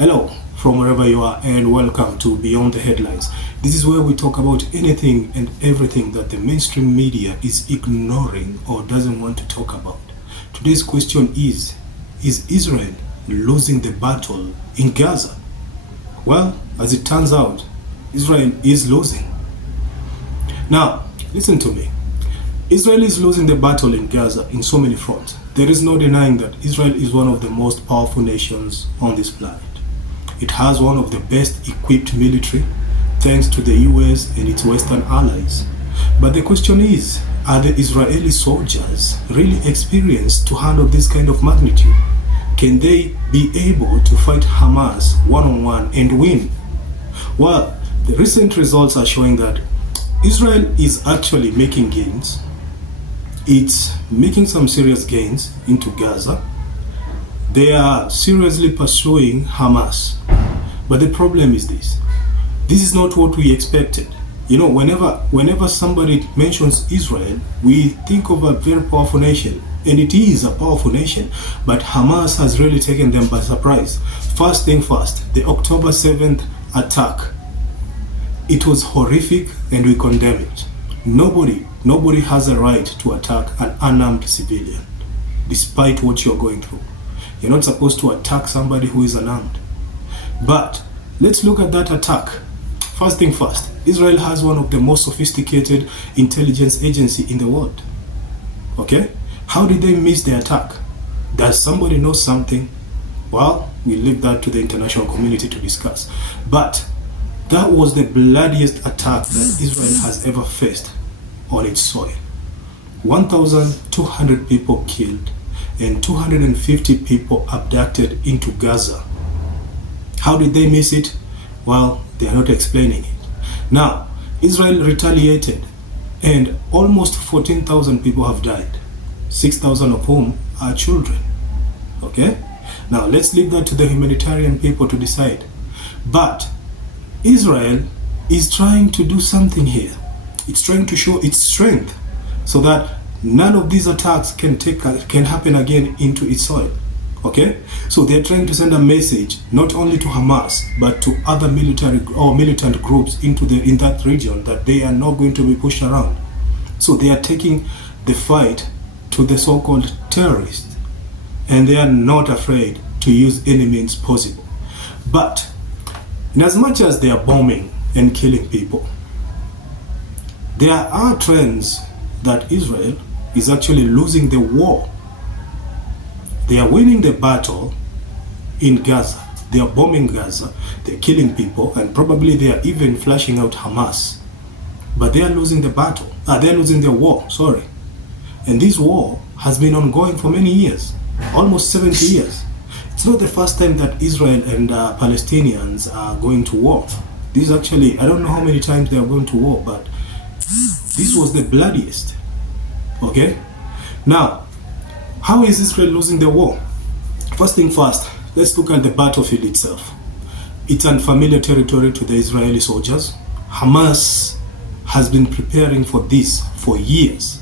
Hello from wherever you are and welcome to Beyond the Headlines. This is where we talk about anything and everything that the mainstream media is ignoring or doesn't want to talk about. Today's question is Israel losing the battle in Gaza? Well, as it turns out, Israel is losing. Now, listen to me. Israel is losing the battle in Gaza in so many fronts. There is no denying that Israel is one of the most powerful nations on this planet. It has one of the best equipped military, thanks to the US and its Western allies. But the question is, are the Israeli soldiers really experienced to handle this kind of magnitude? Can they be able to fight Hamas one-on-one and win? Well, the recent results are showing that Israel is actually making gains. It's making some serious gains into Gaza. They are seriously pursuing Hamas. But the problem is this. This is not what we expected. You know, whenever somebody mentions Israel, we think of a very powerful nation. And it is a powerful nation. But Hamas has really taken them by surprise. First thing first, the October 7th attack. It was horrific and we condemn it. Nobody has a right to attack an unarmed civilian, despite what you're going through. You're not supposed to attack somebody who is unarmed. But let's look at that attack. First thing first, Israel has one of the most sophisticated intelligence agency in the world. Okay? How did they miss the attack? Does somebody know something? Well, we leave that to the international community to discuss. But that was the bloodiest attack that Israel has ever faced on its soil. 1,200 people killed and 250 people abducted into Gaza. How did they miss it? Well, they are not explaining it. Now, Israel retaliated and almost 14,000 people have died, 6,000 of whom are children. Okay? Now, let's leave that to the humanitarian people to decide. But Israel is trying to do something here. It's trying to show its strength so that none of these attacks can happen again into its soil. Okay? So they're trying to send a message not only to Hamas but to other military or militant groups in that region that they are not going to be pushed around. So they are taking the fight to the so-called terrorists, and they are not afraid to use any means possible. But in as much as they are bombing and killing people, there are trends that Israel is actually losing the war. They are winning the battle in Gaza. They are bombing Gaza, they're killing people, and probably they are even flashing out Hamas. But they are losing the battle. They are losing the war, sorry. And this war has been ongoing for many years, almost 70 years. It's not the first time that Israel and Palestinians are going to war. This actually, I don't know how many times they are going to war, but this was the bloodiest. Okay? Now, how is Israel losing the war? First thing first, let's look at the battlefield itself. It's unfamiliar territory to the Israeli soldiers. Hamas has been preparing for this for years.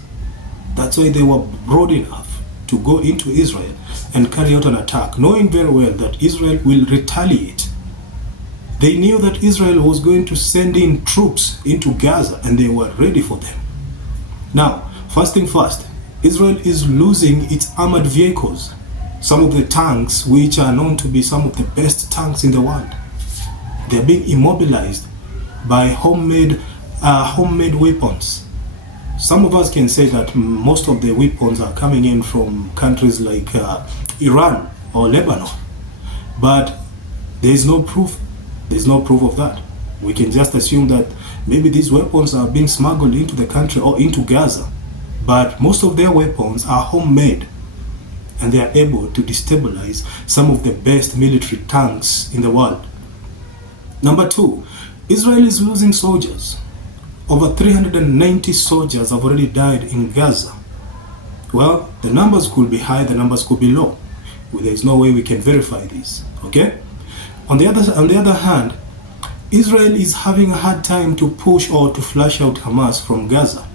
That's why they were broad enough to go into Israel and carry out an attack, knowing very well that Israel will retaliate. They knew that Israel was going to send in troops into Gaza and they were ready for them. Now, first thing first, Israel is losing its armored vehicles. Some of the tanks, which are known to be some of the best tanks in the world, they're being immobilized by homemade weapons. Some of us can say that most of the weapons are coming in from countries like Iran or Lebanon. But there is no proof. There's no proof of that. We can just assume that maybe these weapons are being smuggled into the country or into Gaza. But most of their weapons are homemade, and they are able to destabilize some of the best military tanks in the world. Number two, Israel is losing soldiers. Over 390 soldiers have already died in Gaza. Well, the numbers could be high, the numbers could be low. Well, there is no way we can verify this. Okay? On the other hand, Israel is having a hard time to push or to flush out Hamas from Gaza.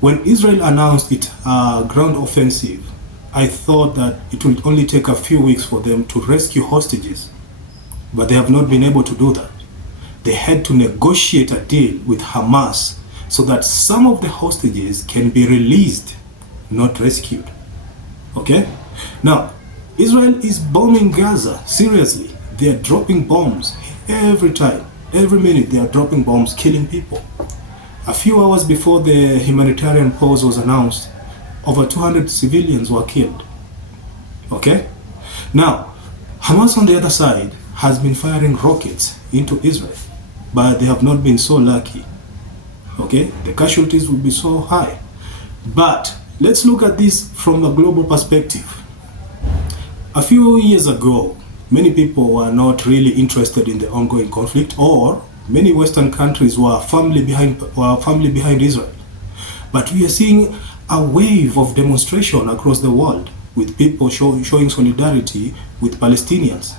When Israel announced its ground offensive, I thought that it would only take a few weeks for them to rescue hostages. but they have not been able to do that. They had to negotiate a deal with Hamas so that some of the hostages can be released, not rescued. Okay? Now, Israel is bombing Gaza. Seriously, they are dropping bombs every time. Every minute they are dropping bombs, killing people. A few hours before the humanitarian pause was announced, over 200 civilians were killed. Okay? Now, Hamas on the other side has been firing rockets into Israel, but they have not been so lucky. Okay? The casualties will be so high. But let's look at this from a global perspective. A few years ago, many people were not really interested in the ongoing conflict, or many Western countries were firmly behind Israel. But we are seeing a wave of demonstration across the world with people showing solidarity with Palestinians,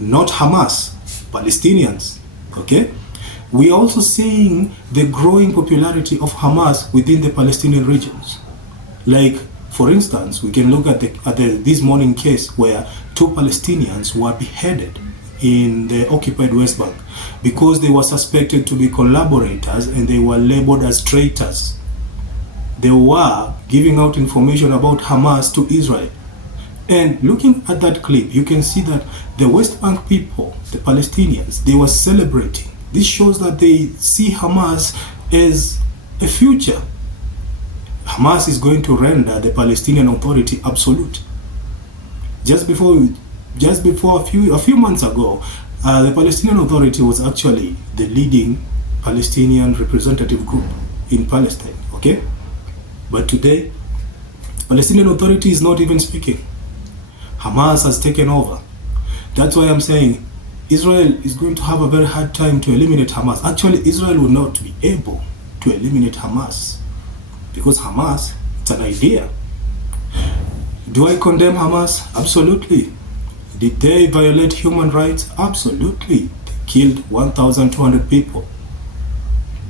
not Hamas, Palestinians. Okay? We are also seeing the growing popularity of Hamas within the Palestinian regions. Like, for instance, we can look at this morning case where 2 Palestinians were beheaded in the occupied West Bank because they were suspected to be collaborators and they were labeled as traitors. They were giving out information about Hamas to Israel. And looking at that clip, you can see that the West Bank people, the Palestinians, they were celebrating. This shows that they see Hamas as a future. Hamas is going to render the Palestinian Authority absolute. Just before a few months ago, the Palestinian Authority was actually the leading Palestinian representative group in Palestine. Okay, but today, Palestinian Authority is not even speaking. Hamas has taken over. That's why I'm saying Israel is going to have a very hard time to eliminate Hamas. Actually, Israel will not be able to eliminate Hamas because Hamas, it's an idea. Do I condemn Hamas? Absolutely. Did they violate human rights? Absolutely. They killed 1,200 people.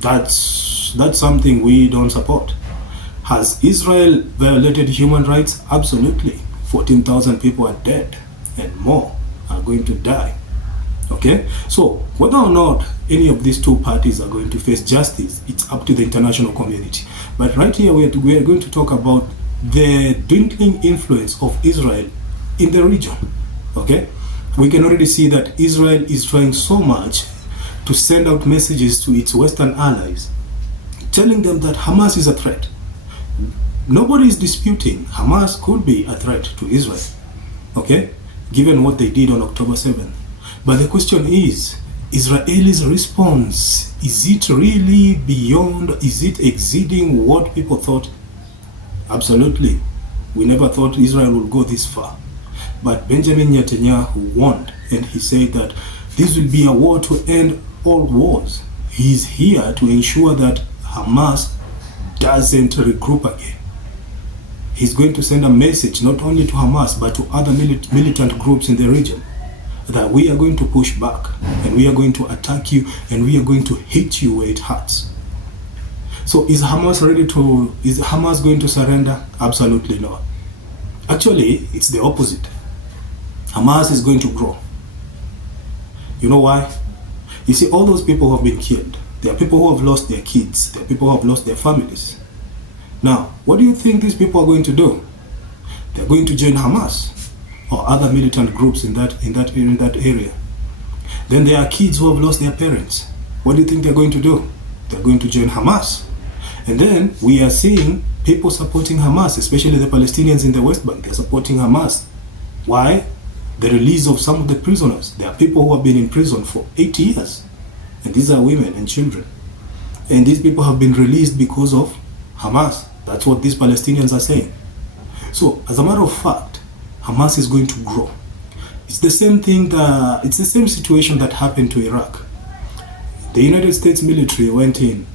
That's something we don't support. Has Israel violated human rights? Absolutely. 14,000 people are dead and more are going to die. Okay? So, whether or not any of these 2 parties are going to face justice, it's up to the international community. But right here, we are going to talk about the dwindling influence of Israel in the region. Okay? We can already see that Israel is trying so much to send out messages to its Western allies, telling them that Hamas is a threat. Nobody is disputing Hamas could be a threat to Israel, okay, given what they did on October 7th. But the question is, Israel's response, is it really beyond, is it exceeding what people thought? Absolutely. We never thought Israel would go this far. But Benjamin Netanyahu warned, and he said that this will be a war to end all wars. He is here to ensure that Hamas doesn't regroup again. He's going to send a message not only to Hamas but to other militant groups in the region that we are going to push back and we are going to attack you and we are going to hit you where it hurts. So is Hamas going to surrender? Absolutely not. Actually, it's the opposite. Hamas is going to grow. You know why? You see, all those people who have been killed, there are people who have lost their kids, there are people who have lost their families. Now, what do you think these people are going to do? They're going to join Hamas or other militant groups in that area. Then there are kids who have lost their parents. What do you think they're going to do? They're going to join Hamas. And then we are seeing people supporting Hamas, especially the Palestinians in the West Bank. They're supporting Hamas. Why? The release of some of the prisoners. There are people who have been in prison for 8 years. And these are women and children. And these people have been released because of Hamas. That's what these Palestinians are saying. So, as a matter of fact, Hamas is going to grow. It's the same situation that happened to Iraq. The United States military went in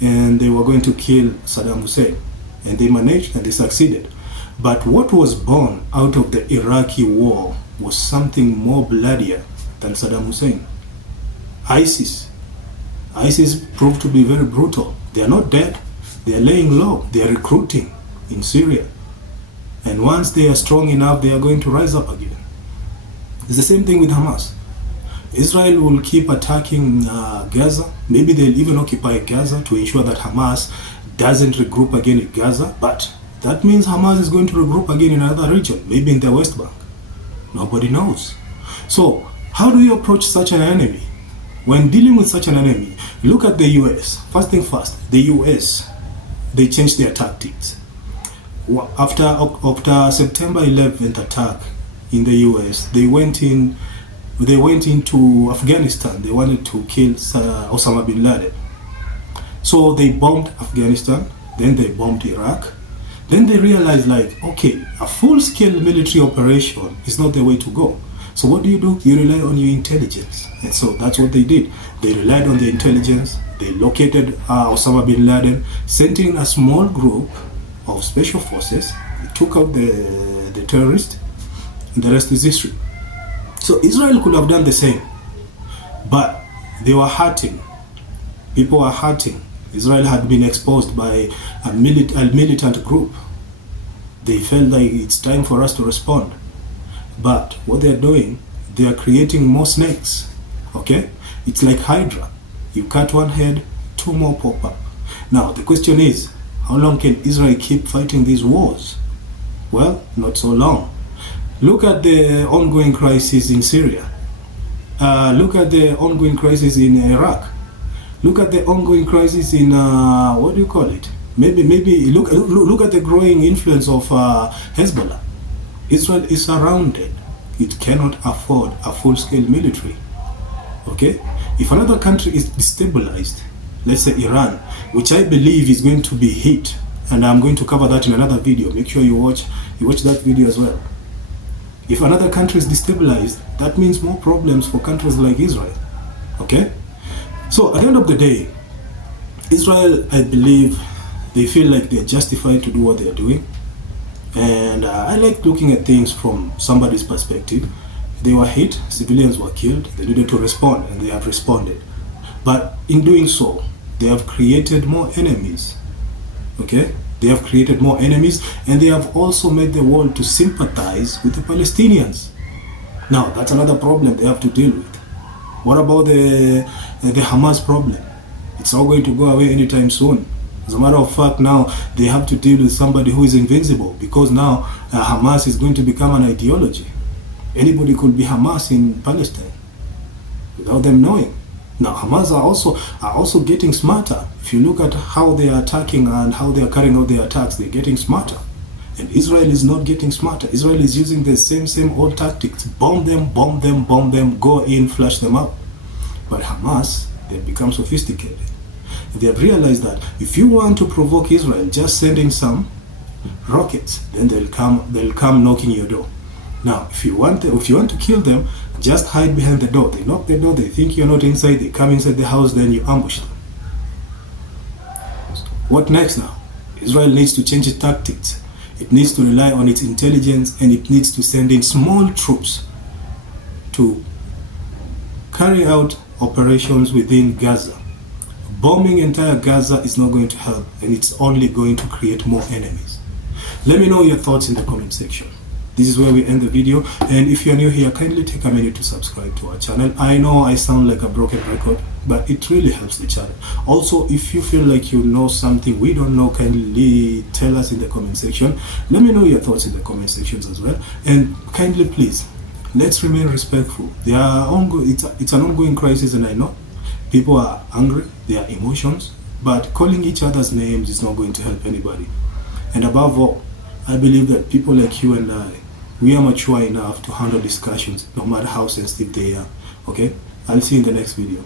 and they were going to kill Saddam Hussein. And they managed and they succeeded. But what was born out of the Iraqi war was something more bloodier than Saddam Hussein. ISIS proved to be very brutal. They are not dead. They are laying low. They are recruiting in Syria. And once they are strong enough, they are going to rise up again. It's the same thing with Hamas. Israel will keep attacking Gaza. Maybe they'll even occupy Gaza to ensure that Hamas doesn't regroup again in Gaza. But that means Hamas is going to regroup again in another region, maybe in the West Bank. Nobody knows. So how do you approach such an enemy? When dealing with such an enemy, look at the US. First thing first, the US, they changed their tactics. After September 11th attack in the US, they went into Afghanistan. They wanted to kill Osama bin Laden. So they bombed Afghanistan, then they bombed Iraq. Then they realized, like, okay, a full-scale military operation is not the way to go. So what do? You rely on your intelligence. And so that's what they did. They relied on the intelligence. They located Osama bin Laden, sent in a small group of special forces. They took out the terrorist, and the rest is history. So Israel could have done the same, but they were hurting. People were hurting. Israel had been exposed by a militant group. They felt like it's time for us to respond. But what they're doing, they are creating more snakes. Okay? It's like Hydra. You cut one head, two more pop up. Now, the question is, how long can Israel keep fighting these wars? Well, not so long. Look at the ongoing crisis in Syria. Look at the ongoing crisis in Iraq. Look at the ongoing crisis in, what do you call it? Maybe look at the growing influence of Hezbollah. Israel is surrounded. It cannot afford a full-scale military. Okay? If another country is destabilized, let's say Iran, which I believe is going to be hit, and I'm going to cover that in another video. Make sure you watch that video as well. If another country is destabilized, that means more problems for countries like Israel. Okay? So at the end of the day, Israel, I believe, they feel like they're justified to do what they're doing. And I like looking at things from somebody's perspective. They were hit, civilians were killed, they needed to respond, and they have responded. But in doing so, they have created more enemies. Okay? They have created more enemies, and they have also made the world to sympathize with the Palestinians. Now, that's another problem they have to deal with. What about the Hamas problem? It's not going to go away anytime soon. As a matter of fact, now they have to deal with somebody who is invincible, because now Hamas is going to become an ideology. Anybody could be Hamas in Palestine without them knowing. Now, Hamas are also getting smarter. If you look at how they are attacking and how they are carrying out their attacks, they're getting smarter. And Israel is not getting smarter. Israel is using the same old tactics. Bomb them, go in, flush them out. But Hamas, they've become sophisticated. They have realized that if you want to provoke Israel, just send in some rockets, then they'll come knocking your door. Now, if you want to kill them, just hide behind the door. They knock the door, they think you're not inside, they come inside the house, then you ambush them. What next now? Israel needs to change its tactics. It needs to rely on its intelligence, and it needs to send in small troops to carry out operations within Gaza. Bombing entire Gaza is not going to help, and it's only going to create more enemies. Let me know your thoughts in the comment section. This is where we end the video, and if you're new here, kindly take a minute to subscribe to our channel. I know I sound like a broken record, but it really helps the channel. Also, if you feel like you know something we don't know, kindly tell us in the comment section. Let me know your thoughts in the comment sections as well, and kindly please, let's remain respectful. It's an ongoing crisis, and I know people are angry, there are emotions, but calling each other's names is not going to help anybody. And above all, I believe that people like you and I, we are mature enough to handle discussions, no matter how sensitive they are. Okay? I'll see you in the next video.